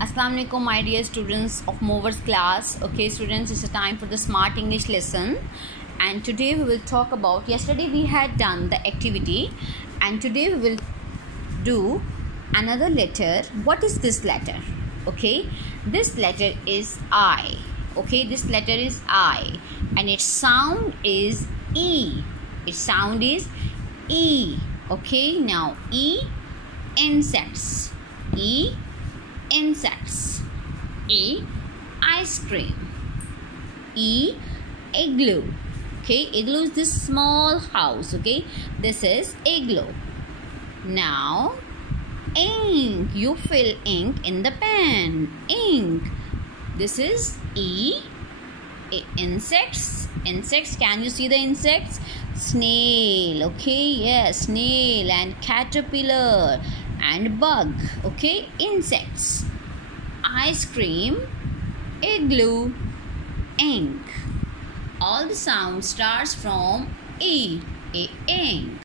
Assalamu alaikum, my dear students of Movers class. Okay, students, it's a time for the Smart English lesson. And today we will talk about, yesterday we had done the activity, and today we will do another letter. What is this letter? Okay, this letter is I. Okay, this letter is I, and its sound is E. Its sound is E. Okay, now E, insects. E, insects. E, ice cream. E, igloo. Okay, igloo is this small house. Okay, this is igloo. Now ink, you fill ink in the pen. Ink, this is E. Insects. Insects, can you see the insects? Snail. Okay, yes, snail and caterpillar and bug. Okay, insects. Ice cream, igloo, ink. All the sound starts from E. Ink.